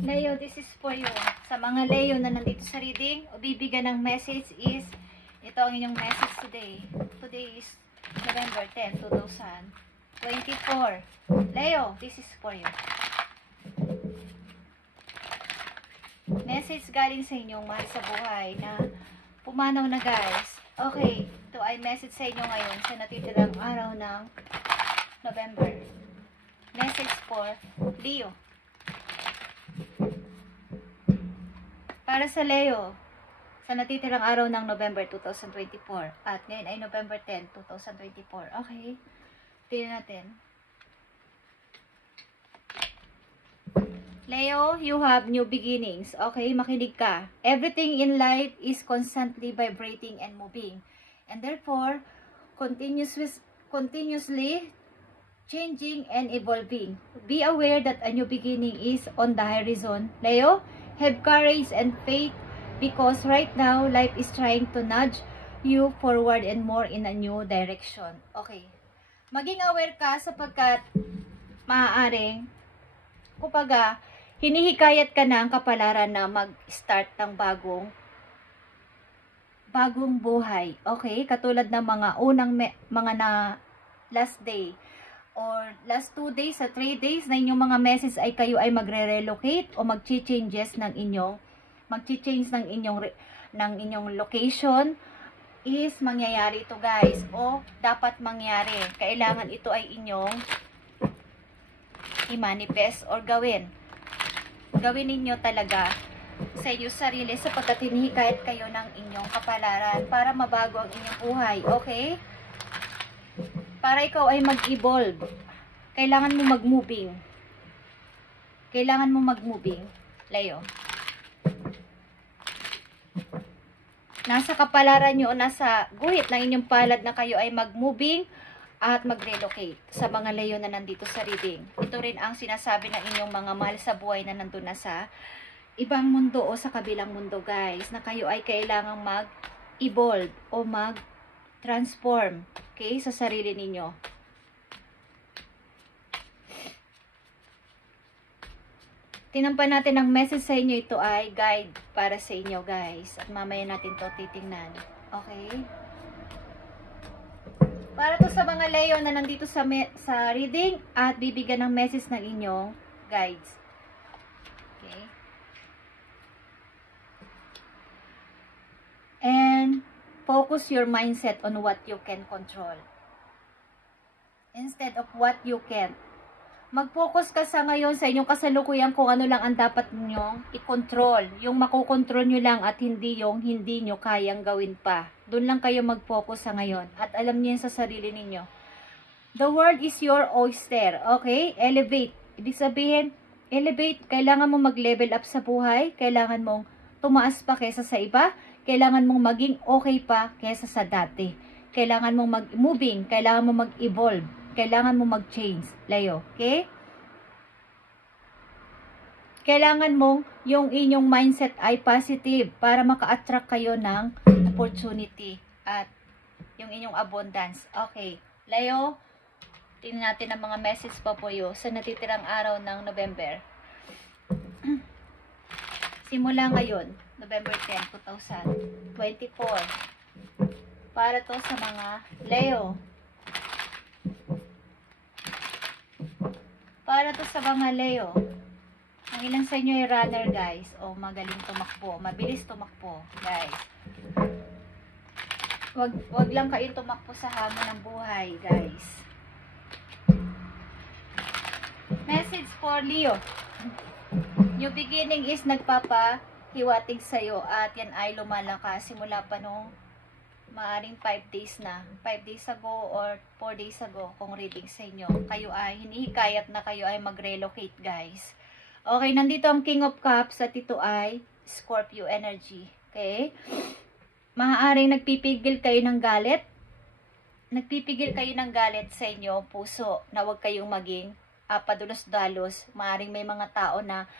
Leo, this is for you. Sa mga Leo na nandito sa reading, o bibigyan ng message is, ito ang inyong message today. Today is November 10, 2024. Leo, this is for you. Message galing sa inyong mahal sa buhay na pumanaw na guys. Okay, ito ay message sa inyo ngayon sa natitirang araw ng November. Message for Leo. Para sa Leo, sa natitirang araw ng November 2024. At ngayon ay November 10, 2024. Okay, tingnan natin. Leo, you have new beginnings. Okay, makinig ka. Everything in life is constantly vibrating and moving. And therefore, continuously changing and evolving. Be aware that a new beginning is on the horizon. Leo, have courage and faith because right now, life is trying to nudge you forward and more in a new direction. Okay. Maging aware ka sapagkat maaaring, kupaga, hinihikayat ka ng kapalaran na mag-start ng bagong buhay. Okay? Katulad ng mga unang mga na last day or last 2 days sa 3 days na inyong mga message ay kayo ay magre-relocate o mag-changes ng inyong ng inyong location is mangyayari ito guys o dapat mangyari. Kailangan ito ay inyong i-manifest or gawin ninyo talaga sa inyong sarili sapagkat hinihikayat kayo ng inyong kapalaran para mabago ang inyong buhay. Okay? Para ikaw ay mag-evolve, kailangan mo mag-moving. Kailangan mo mag-moving, Leo. Nasa kapalaran nyo o nasa guhit ng inyong palad na kayo ay mag-moving at mag-relocate sa mga Leo na nandito sa reading. Ito rin ang sinasabi ng inyong mga mahal sa buhay na nandun na sa ibang mundo o sa kabilang mundo guys, na kayo ay kailangang mag-evolve o mag-transform, okay, sa sarili ninyo. Tinampan natin ang message sa inyo. Ito ay guide para sa inyo guys at mamaya natin to titingnan. Okay? Para to sa mga Leo na nandito sa reading at bibigyan ng message ng inyong guides. Okay? And focus your mindset on what you can control instead of what you can't. Mag-focus ka sa ngayon sa inyong kasalukuyan kung ano lang ang dapat ninyong i-control. Yung makokontrol nyo lang at hindi yung hindi nyo kayang gawin pa. Doon lang kayo mag-focus sa ngayon. At alam niyo sa sarili ninyo. The world is your oyster. Okay? Elevate. Ibig sabihin, elevate. Kailangan mong mag-level up sa buhay. Kailangan mong tumaas pa kesa sa iba. Kailangan mong maging okay pa kesa sa dati. Kailangan mong mag-moving. Kailangan mong mag-evolve. Kailangan mo mag-change, Leo. Okay? Kailangan mo yung inyong mindset ay positive para maka-attract kayo ng opportunity at yung inyong abundance. Okay. Leo, tingnan natin ang mga message pa po yo sa natitirang araw ng November. Simula ngayon, November 10, 2024. Para to sa mga Leo. Para to sa mga Leo. Ang ilan sa inyo ay runner guys. O magaling tumakbo. Mabilis tumakbo guys. Wag lang kayo tumakbo sa hamon ng buhay guys. Message for Leo. New beginning is nagpapahiwatig sa'yo at yan ay lumalakas simula pa nung maaring 5 days na. 5 days ago or 4 days ago kung reading sa inyo. Kayo ay hinihikayat na kayo ay mag-relocate guys. Okay, nandito ang King of Cups at ito ay Scorpio energy. Okay? Maaaring nagpipigil kayo ng galit. Nagpipigil kayo ng galit sa inyo puso na huwag kayong maging padulos-dalos. Maaaring may mga tao na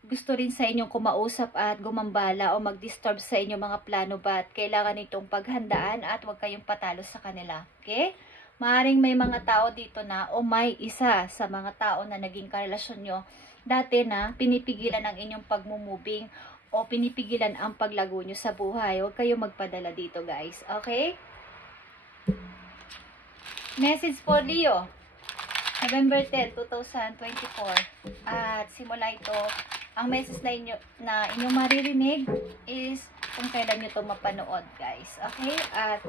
gusto rin sa inyong kumausap at gumambala o mag-disturb sa inyong mga plano, but kailangan itong paghandaan at huwag kayong patalo sa kanila. Okay? Maaring may mga tao dito na o may isa sa mga tao na naging karelasyon nyo dati na pinipigilan ang inyong pagmumubing o pinipigilan ang paglago nyo sa buhay. Huwag kayo magpadala dito, guys. Okay? Message for Leo. November 10, 2024. At simula ito, ang message na inyong maririnig is kung kailan nyo ito mapanood, guys. Okay? At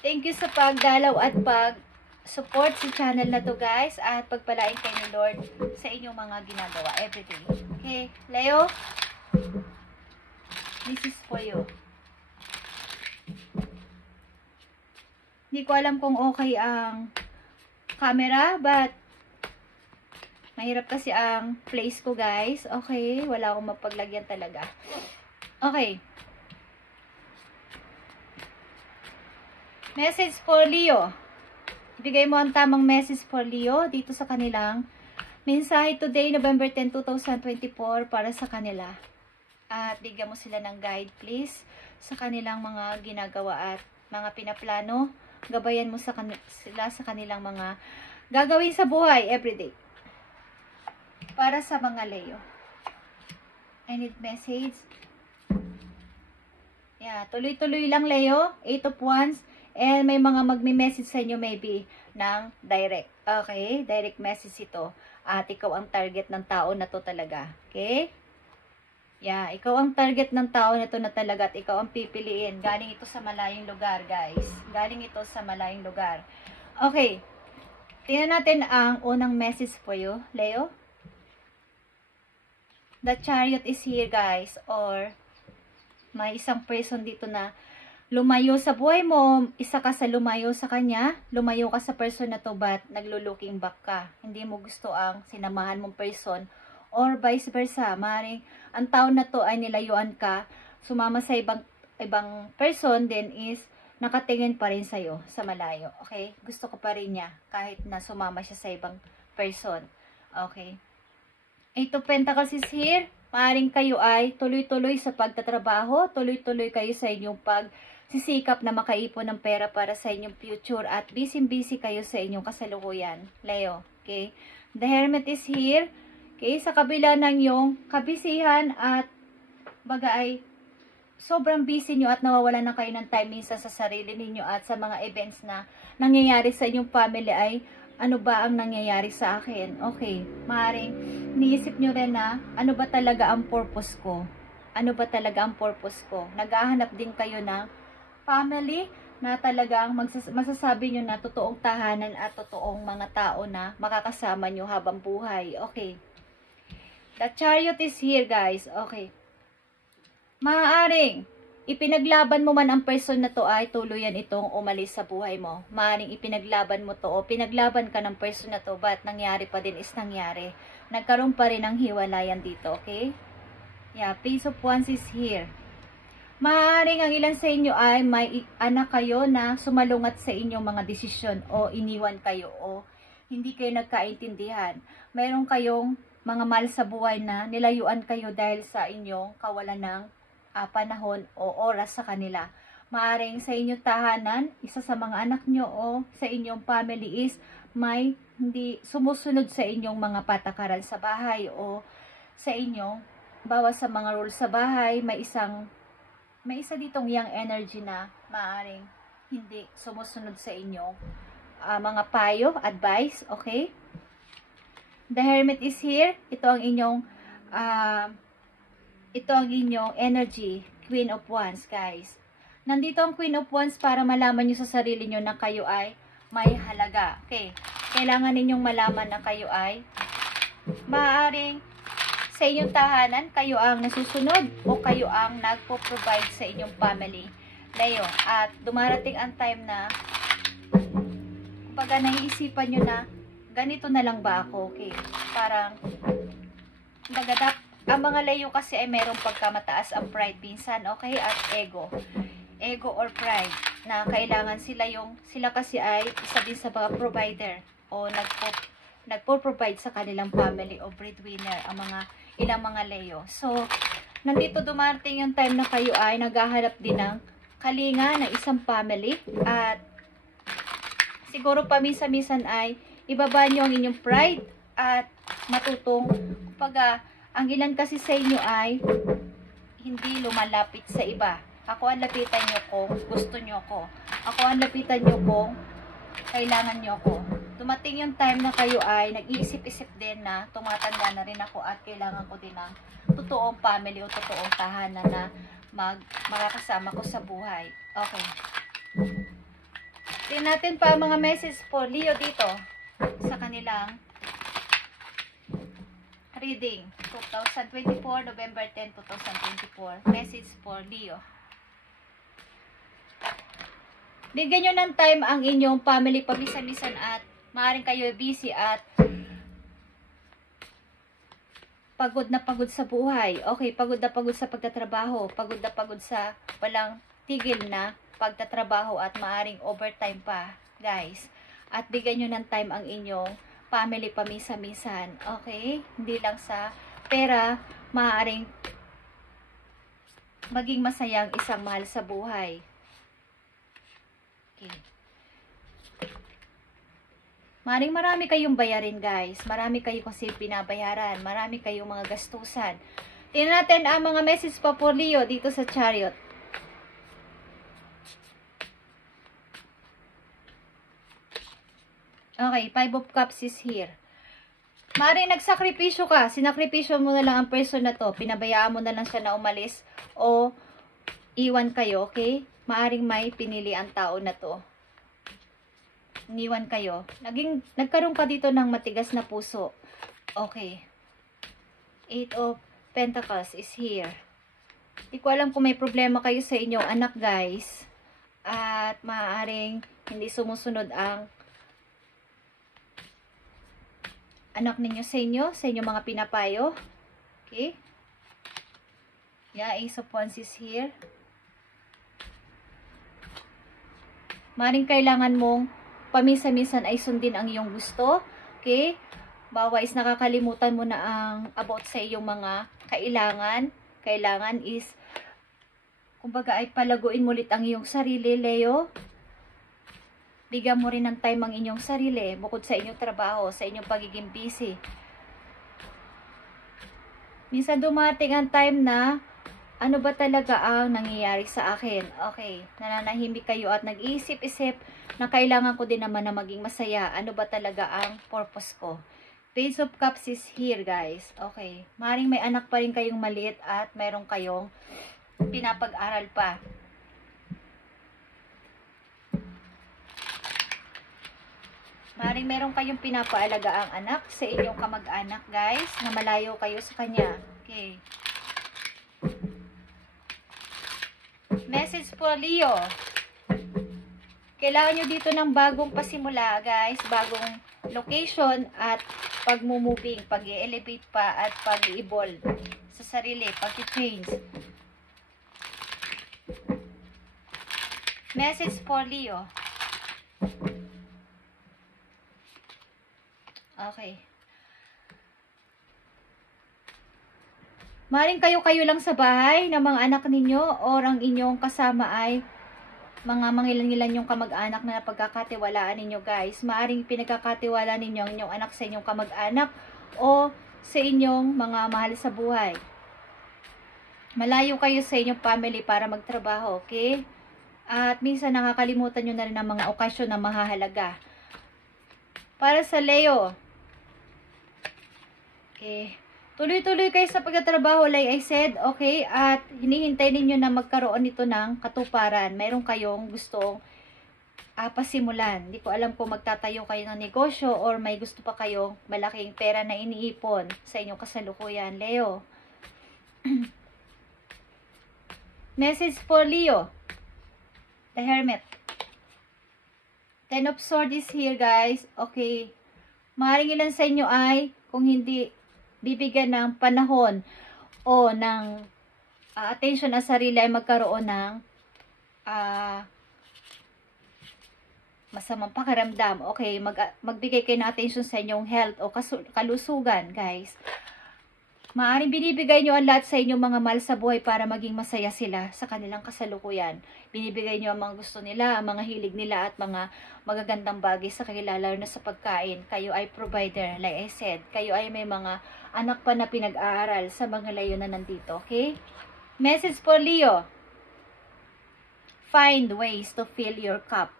thank you sa pagdalaw at pag-support sa channel na to, guys. At pagpalain kayo ni Lord sa inyong mga ginagawa everyday. Okay? Leo, this is for you. Hindi ko alam kung okay ang camera, but mahirap kasi ang place ko, guys. Okay? Wala akong mapaglagyan talaga. Okay. Message for Leo. Ibigay mo ang tamang message for Leo dito sa kanilang mensahe today, November 10, 2024 para sa kanila. At bigyan mo sila ng guide, please, sa kanilang mga ginagawa at mga pinaplano. Gabayan mo sila sa kanilang mga gagawin sa buhay everyday. Para sa mga Leo. I need message. Yeah, tuloy-tuloy lang, Leo. 8 of Wands. And may mga magme-message sa inyo maybe ng direct. Okay? Direct message ito. At ikaw ang target ng tao na to talaga. Okay? Yeah, ikaw ang target ng tao na to na talaga at ikaw ang pipiliin. Galing ito sa malayong lugar, guys. Galing ito sa malayong lugar. Okay. Tingnan natin ang unang message for you, Leo. The Chariot is here, guys. Or may isang person dito na lumayo sa buhay mo, isa ka sa lumayo sa kanya, lumayo ka sa person na to, but naglo-looking back ka. Hindi mo gusto ang sinamahan mong person, or vice versa. Maring ang tao na to ay nilayuan ka, sumama sa ibang person, then is nakatingin pa rin sa'yo sa malayo. Okay? Gusto ko pa rin niya, kahit na sumama siya sa ibang person. Okay? 8 of Pentacles is here. Maring kayo ay tuloy-tuloy sa pagtatrabaho, tuloy-tuloy kayo sa inyong pagsisikap na makaipon ng pera para sa inyong future at busy-busy kayo sa inyong kasalukuyan, Leo. Okay? The Hermit is here. Okay? Sa kabila ng iyong kabisihan at baga ay sobrang busy nyo at nawawalan na kayo ng time minsan sa sarili ninyo at sa mga events na nangyayari sa inyong family ay ano ba ang nangyayari sa akin? Okay, maaaring niisip nyo rin na ano ba talaga ang purpose ko? Ano ba talaga ang purpose ko? Naghahanap din kayo ng family na talagang masasabi nyo na totoong tahanan at totoong mga tao na makakasama nyo habang buhay. Okay. The Chariot is here, guys. Okay. Maaaring ipinaglaban mo man ang person na to ay tuluyan itong umalis sa buhay mo. Maaaring ipinaglaban mo to o pinaglaban ka ng person na to, but nangyari pa din is nangyari. Nagkaroon pa rin ng hiwalayan dito, okay? Yeah, Page of Wands is here. Maaaring ang ilan sa inyo ay may anak kayo na sumalungat sa inyong mga desisyon o iniwan kayo o hindi kayo nagkaintindihan. Mayroon kayong mga mahal sa buhay na nilayuan kayo dahil sa inyong kawalan ng panahon o oras sa kanila. Maaring sa inyong tahanan, isa sa mga anak nyo o sa inyong family is may hindi sumusunod sa inyong mga patakaran sa bahay o sa inyong bawas sa mga rules sa bahay, may isa ditong young energy na maaring hindi sumusunod sa inyong mga payo, advice, okay? The Hermit is here. Ito ang inyong energy, Queen of Wands, guys. Nandito ang Queen of Wands para malaman nyo sa sarili nyo na kayo ay may halaga. Okay. Kailangan ninyong malaman na kayo ay maaaring sa inyong tahanan, kayo ang nasusunod o kayo ang nagpo-provide sa inyong family. Leo, at dumarating ang time na pagka naiisipan nyo na ganito na lang ba ako, okay? Parang ang mga Leo kasi ay merong pagkamataas ang pride pinsan, okay? At ego or pride na kailangan sila kasi ay isa din sa mga provider o nagpo-provide sa kanilang family o breadwinner ang ilang mga Leo. So, nandito dumarating yung time na kayo ay naghahanap din ng kalinga ng isang family at siguro paminsan-minsan ay ibaba nyo ang inyong pride at matutong, kumbaga, ang ilan kasi sa inyo ay hindi lumalapit sa iba. Ako ang lapitan nyo kung gusto nyo ko. Ako ang lapitan nyo kung kailangan nyo ko. Dumating yung time na kayo ay nag-iisip-isip din na tumatanda na rin ako at kailangan ko din ng totoong family o totoong tahanan na makakasama ko sa buhay. Okay. Tingnan natin pa ang mga message for Leo dito sa kanilang reading. 2024, November 10, 2024. Message for Leo. Bigyan nyo ng time ang inyong family pamisa-misan at maaaring kayo busy at pagod na pagod sa buhay. Okay, pagod na pagod sa pagtatrabaho. Pagod na pagod sa walang tigil na pagtatrabaho at maaaring overtime pa, guys. At bigyan nyo ng time ang inyong family pamisa-misan. Okay? Hindi lang sa pera, maaaring maging masayang isang mahal sa buhay. Okay. Maring marami kayong bayarin, guys. Marami kayo kasi pinabayaran. Marami kayong mga gastusan. Tingnan natin ang mga message pa po Leo dito sa Chariot. Okay, 5 of Cups is here. Maring nagsakripisyo ka. Sinakripisyo mo na lang ang person na to. Pinabayaan mo na lang siya na umalis o iwan kayo, okay? Maaring may pinili ang tao na to. Iniwan kayo. Nagkaroon ka dito ng matigas na puso. Okay. 8 of Pentacles is here. Hindi ko alam kung may problema kayo sa inyong anak, guys. At maaaring hindi sumusunod ang anak ninyo sa inyong mga pinapayo. Okay. Yeah, Ace of Wands is here. Maring kailangan mong paminsan-minsan ay sundin ang iyong gusto. Okay? Bawa is nakakalimutan mo na ang about sa iyong mga kailangan. Kailangan is, kumbaga ay palaguin mo ulit ang iyong sarili, Leo. Bigyan mo rin ng time ang inyong sarili, bukod sa inyong trabaho, sa inyong pagiging busy. Minsan dumating ang time na, ano ba talaga ang nangyayari sa akin? Okay, nananahimik kayo at nag-iisip-isip na kailangan ko din naman na maging masaya. Ano ba talaga ang purpose ko? Page of Cups is here, guys. Okay, maring may anak pa rin kayong maliit at mayroon kayong pinapag-aral pa. Maring meron kayong pinapaalaga ang anak sa inyong kamag-anak, guys, na malayo kayo sa kanya. Okay. Message po, Leo. Kailangan nyo dito ng bagong pasimula, guys. Bagong location at pag-moving, pag-i-elevate pa at pag-i-evolve sa sarili, pag-i-change. Message for Leo. Okay. Maring kayo-kayo lang sa bahay ng mga anak ninyo or ang inyong kasama ay mga mangilan-ngilan yung kamag-anak na pagkakatiwalaan ninyo, guys. Maaring pinagkakatiwala ninyo ang inyong anak sa inyong kamag-anak o sa inyong mga mahal sa buhay. Malayo kayo sa inyong family para magtrabaho, okay? At minsan nakakalimutan nyo na rin ang mga okasyon na mahahalaga. Para sa Leo, okay, tuloy-tuloy kayo sa pagtatrabaho, like I said, okay? At hinihintay ninyo na magkaroon nito ng katuparan. Meron kayong gustong pasimulan. Hindi ko alam kung magtatayo kayo ng negosyo or may gusto pa kayong malaking pera na iniipon sa inyong kasalukuyan, Leo. Message for Leo. The Hermit. 10 of Swords is here, guys. Okay. Maaaring ilan sa inyo ay, kung hindi bibigyan ng panahon o ng attention na sarili ay magkaroon ng masamang pakiramdam. Okay, magbigay kayo ng attention sa inyong health o kalusugan, guys. Maaaring binibigay nyo ang lahat sa inyong mga mahal sa buhay para maging masaya sila sa kanilang kasalukuyan. Binibigay nyo ang mga gusto nila, ang mga hilig nila, at mga magagandang bagay sa kanila, lalo na sa pagkain. Kayo ay provider, like I said. Kayo ay may mga anak pa na pinag-aaral sa mga layo na nandito, okay? Message for Leo. Find ways to fill your cup.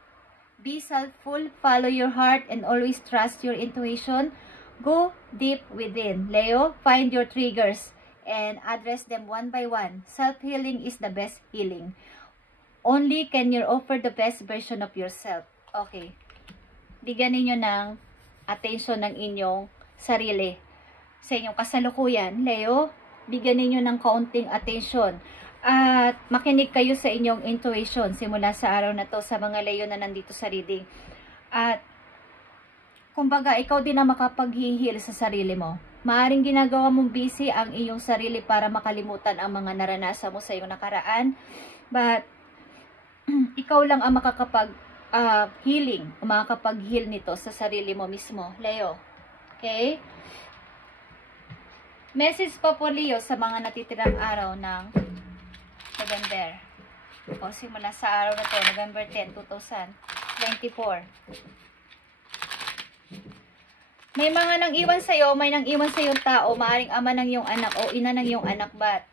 Be self-full, follow your heart, and always trust your intuition. Go deep within. Leo, find your triggers and address them one by one. Self-healing is the best healing. Only can you offer the best version of yourself. Okay. Bigyan ninyo ng attention ng inyong sarili. Sa inyong kasalukuyan, Leo, bigyan ninyo ng kaunting attention. At makinig kayo sa inyong intuition simula sa araw na to sa mga Leo na nandito sa reading. At kumbaga, ikaw din ang makapag-heal sa sarili mo. Maaring ginagawa mong busy ang iyong sarili para makalimutan ang mga naranasan mo sa iyong nakaraan. But, ikaw lang ang makakapag-healing, makakapag-heal nito sa sarili mo mismo, Leo. Okay? Message pa po, Leo, sa mga natitirang araw ng November. O simula sa araw na to, November 10, 2024. May mga nang iwan sa'yo, may nang iwan sa'yong tao, maaring ama ng iyong anak o ina ng iyong anak, but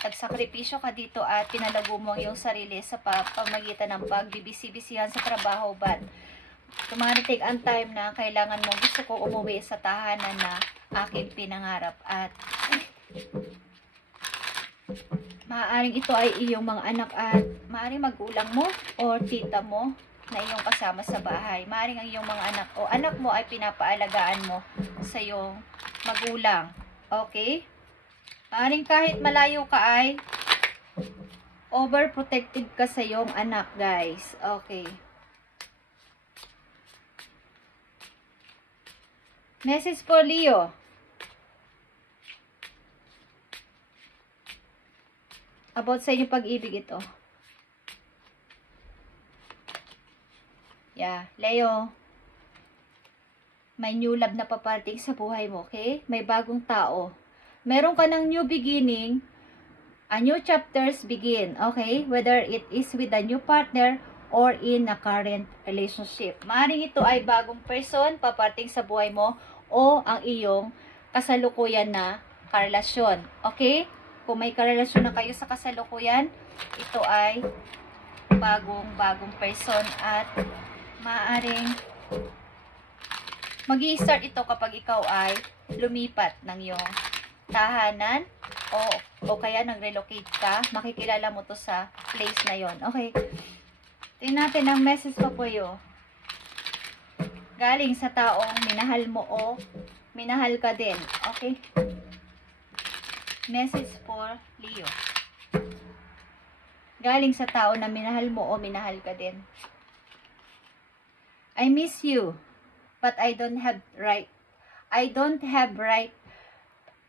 nagsakripisyo ka dito at pinalago mo ang iyong sarili sa pamagitan ng pagbibisi-bisihan sa trabaho, but tumarating ang time na kailangan mo, gusto ko umuwi sa tahanan na aking pinangarap, at maaaring ito ay iyong mga anak at maaaring magulang mo o tita mo na iyong kasama sa bahay. Maaaring ang iyong mga anak o anak mo ay pinapaalagaan mo sa iyong magulang. Okay? Maaaring kahit malayo ka ay overprotective ka sa iyong anak, guys. Okay. Message for Leo. About sa inyong pag-ibig ito. Yeah, Leo, may new love na paparating sa buhay mo, okay? May bagong tao. Meron ka ng new beginning, a new chapters begin, okay? Whether it is with a new partner or in a current relationship. Maaaring ito ay bagong person paparating sa buhay mo o ang iyong kasalukuyan na karelasyon, okay? Kung may karelasyon na kayo sa kasalukuyan, ito ay bagong person at maaaring mag-i-start ito kapag ikaw ay lumipat ng iyong tahanan o kaya nag-relocate ka, makikilala mo to sa place na yon. Okay. Tingnan natin ang message pa po yun. Galing sa taong minahal mo o minahal ka din. Okay. Message for Leo. Galing sa tao na minahal mo o minahal ka din. I miss you, but I don't have right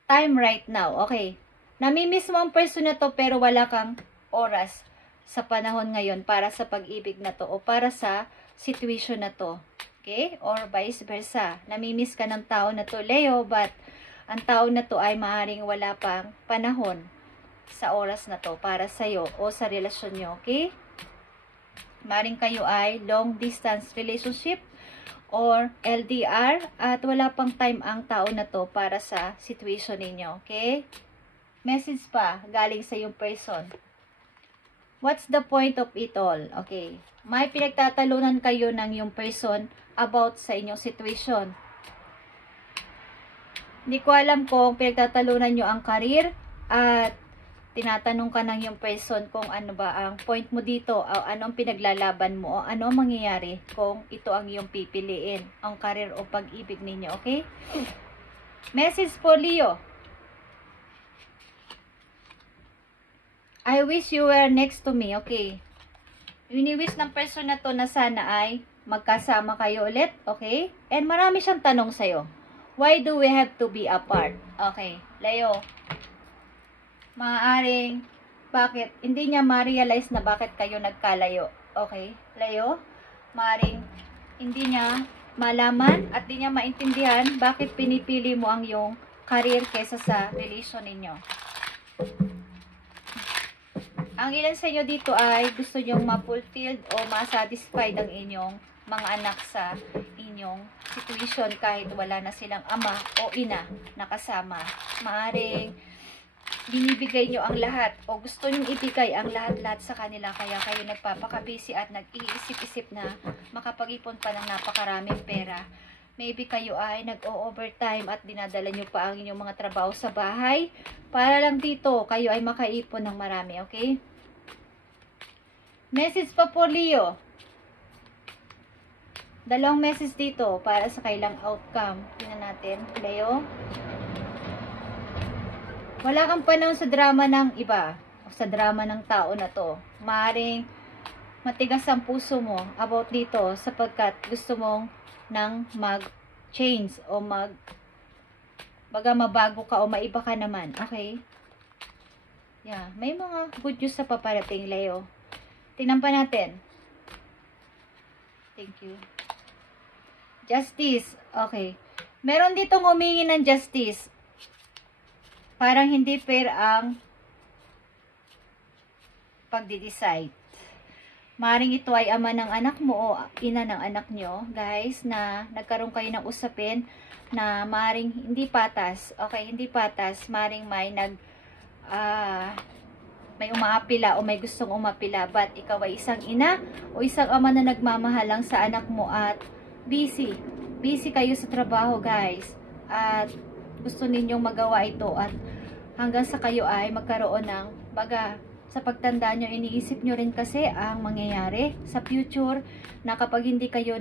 time right now. Okay. Namimiss mo ang person na to pero wala kang oras sa panahon ngayon para sa pag-ibig na to o para sa situation na to. Okay? Or vice versa. Namimiss ka ng tao na to, Leo, but ang tao na to ay maaring wala pang panahon sa oras na to para sa'yo o sa relasyon nyo. Okay? Maring kayo ay long distance relationship or LDR at wala pang time ang tao na to para sa situation ninyo. Okay? Message pa galing sa yung person. What's the point of it all? Okay. May pinagtatalunan kayo ng yung person about sa inyong situation. Hindi ko alam kung pinagtatalunan nyo ang career at tinatanong ka ng yung person kung ano ba ang point mo dito, o anong pinaglalaban mo, o ano mangyayari kung ito ang iyong pipiliin, ang career o pag-ibig ninyo, okay? Message for Leo. I wish you were next to me, okay? Wini-wish ng person na to na sana ay magkasama kayo ulit, okay? And marami siyang tanong sa'yo. Why do we have to be apart? Okay, Leo. Maaaring, bakit? Hindi niya ma-realize na bakit kayo nagkalayo. Okay, Leo? Maaaring, hindi niya malaman at hindi niya maintindihan bakit pinipili mo ang iyong career kesa sa relation ninyo. Ang ilan sa inyo dito ay gusto nyong ma-fulfilled o ma-satisfied ang inyong mga anak sa inyong situation kahit wala na silang ama o ina na kasama. Maaring binibigay nyo ang lahat o gusto nyo ibigay ang lahat-lahat sa kanila, kaya kayo nagpapakabisi at nag-iisip-isip na makapag-ipon pa ng napakaraming pera. Maybe kayo ay nag-o-overtime at dinadala nyo pa ang inyong mga trabaho sa bahay para lang dito kayo ay makaipon ng marami, okay? Message pa po, Leo. Dalawang message dito para sa kailang outcome. Tingnan natin, Leo. Wala kang panahon sa drama ng iba o sa drama ng tao na to. Maaring matigas ang puso mo about dito sapagkat gusto mong nang mag-change o baga mabago ka o maiba ka naman. Okay? Yeah, may mga good news sa paparating, Leo. Tingnan pa natin. Thank you. Justice. Okay. Meron ditong humingi ng justice. Parang hindi fair ang pagdi-decide. Maring ito ay ama ng anak mo o ina ng anak nyo, guys, na nagkaroon kayo ng usapin na maring hindi patas. Okay, hindi patas. Maring may umaapila o may gustong umapila. But ikaw ay isang ina o isang ama na nagmamahal lang sa anak mo at busy. Busy kayo sa trabaho, guys. At gusto ninyong magawa ito at hanggang sa kayo ay magkaroon ng baga sa pagtanda nyo, iniisip nyo rin kasi ang mangyayari sa future na kapag hindi kayo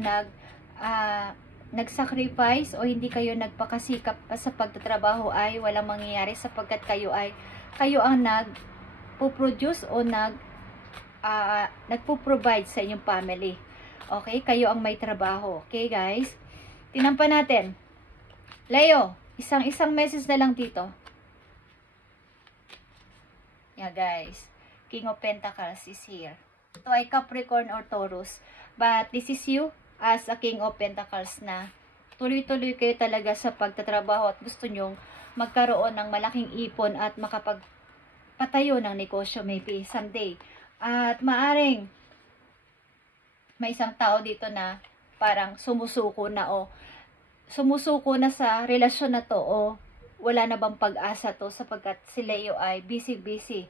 nag-sacrifice o hindi kayo nagpakasikap sa pagtatrabaho ay walang mangyayari sapagkat kayo ang nagpo-produce o nagpo-provide sa inyong family. Okay? Kayo ang may trabaho. Okay, guys? Tingnan pa natin. Leo, isang message na lang dito. Yeah, guys. King of Pentacles is here. Ito ay Capricorn or Taurus. But this is you as a King of Pentacles na tuloy-tuloy kayo talaga sa pagtatrabaho at gusto nyong magkaroon ng malaking ipon at makapagpatayo ng negosyo maybe someday. At maaring may isang tao dito na parang sumusuko na sa relasyon na to o wala na bang pag-asa to sapagkat si Leo ay busy.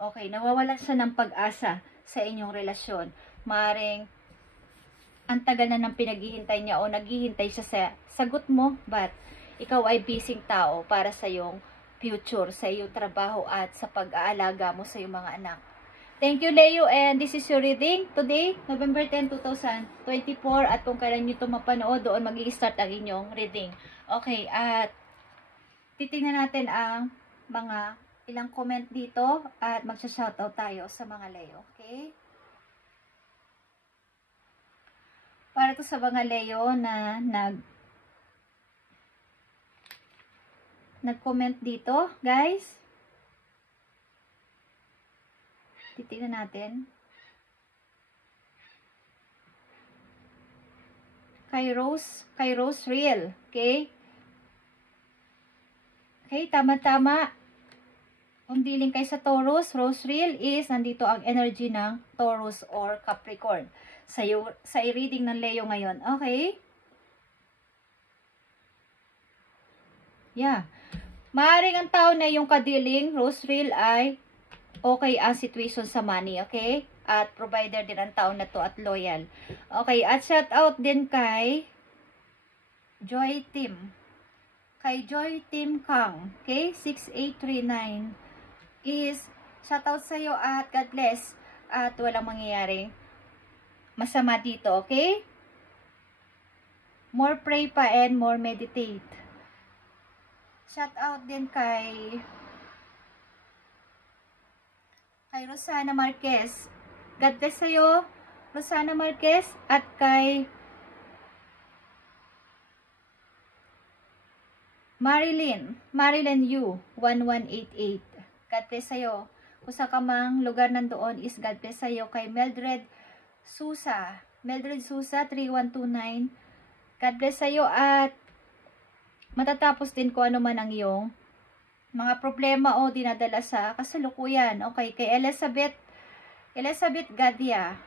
Okay, nawawalan siya ng pag-asa sa inyong relasyon. Maaring ang tagal na ng pinaghihintay niya o naghihintay siya sa sagot mo, but ikaw ay busy tao para sa iyong future, sa iyong trabaho at sa pag-aalaga mo sa iyong mga anak. Thank you, Leo, and this is your reading today, November 10, 2024, at kung kailan nyo ito mapanood, doon mag-i-start ang inyong reading. Okay, at titingnan natin ang mga ilang comment dito at magsha-shoutout tayo sa mga Leo, okay? Para to sa mga Leo na nag-comment dito, guys. Titingnan natin. Kay Rose Real. Okay? Okay, tama-tama. Kung dealing kayo sa Taurus, Rose Real is nandito ang energy ng Taurus or Capricorn. Sa reading ng Leo ngayon. Okay? Yeah. Maaring ang tao na yung kadiling, Rose Real, ay okay ang situation sa money, okay? At provider din ang tao na to at loyal. Okay, at shout out din kay Joy Tim. Kay Joy Tim Kang, okay? 6839 is shout out sa iyo at God bless at walang mangyayaring masama dito, okay? More pray pa and more meditate. Shout out din kay Rosana Marquez. God bless sa'yo, Rosana Marquez. At kay Marilyn Yu 1188. God bless sa'yo. Kung sa kamang lugar nandoon is God bless sa'yo. Kay Mildred Susa 3129. God bless sa'yo. At matatapos din kung ano man ang iyong mga problema o dinadala sa kasalukuyan. Okay, kay Elizabeth Gadia,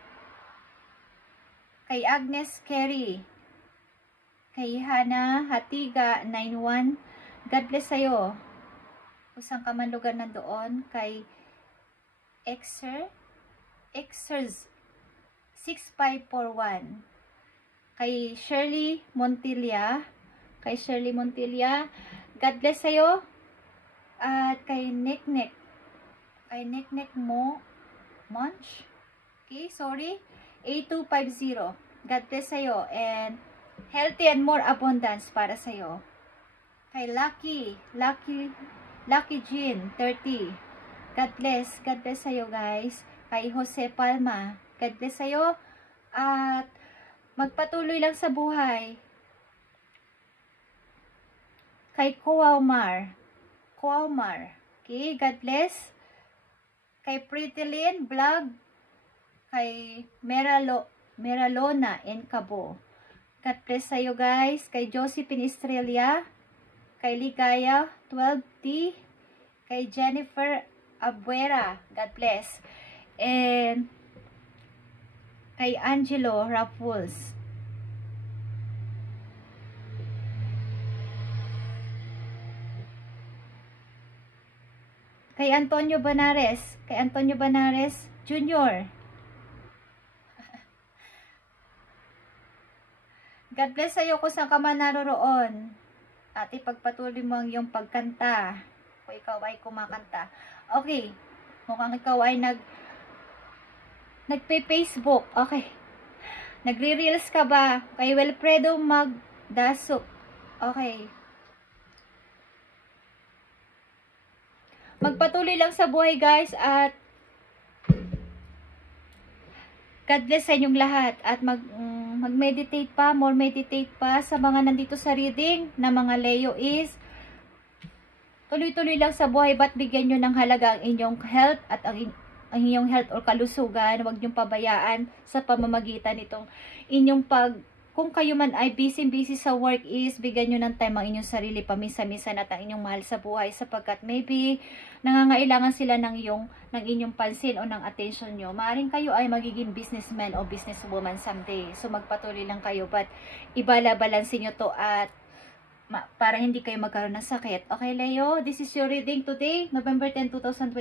kay Agnes Kerry, kay Hana Hatiga 91, God bless sa'yo. Kusang ka man lugar nandoon. Kay Exers 6541, kay Shirley Montilla, God bless sa'yo. At kay Neknek Monch, okay, sorry, 8250, God bless sa'yo, and healthy and more abundance para sa'yo. Kay Lucky Jean 30, God bless sa'yo guys. Kay Jose Palma, God bless sa'yo, at magpatuloy lang sa buhay. Kay Kuaumar, okay, God bless. Kay Pretty Vlog, kay Meralona in Cabo, God bless sa'yo guys. Kay Josephine Estrella, kay Ligaya 12T, kay Jennifer Abuera, God bless. And kay Angelo Raffles, kay Antonio Banares Jr. God bless sa'yo kung saan ka man naroroon. At ipagpatuloy mo ang iyong pagkanta. Kung ikaw ay kumakanta. Okay. Mukhang ikaw ay nagpe-Facebook. Okay. Nagre-reels ka ba? Kay Wilfredo Magdasuk. Okay. Magpatuloy lang sa buhay guys, at God bless sa inyong lahat, at mag-meditate pa, more meditate pa sa mga nandito sa reading na mga Leo is tuloy-tuloy lang sa buhay, ba't bigyan nyo ng halaga ang inyong health at ang inyong health or kalusugan. Huwag nyong pabayaan sa pamamagitan nitong inyong kung kayo man ay busy sa work is bigyan nyo ng time ang inyong sarili paminsan-minsan at ang inyong mahal sa buhay, sapagkat maybe nangangailangan sila ng inyong pansin o ng attention nyo. Maaring kayo ay magiging businessman o businesswoman someday. So magpatuloy lang kayo, but ibala-balansin nyo to at para hindi kayo magkaroon ng sakit. Okay Leo, this is your reading today, November 10, 2024.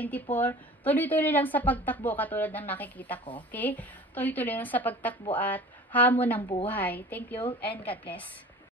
Tuloy-tuloy lang sa pagtakbo katulad ng nakikita ko. Okay? Tuloy-tuloy lang sa pagtakbo at hamon ng buhay. Thank you and God bless.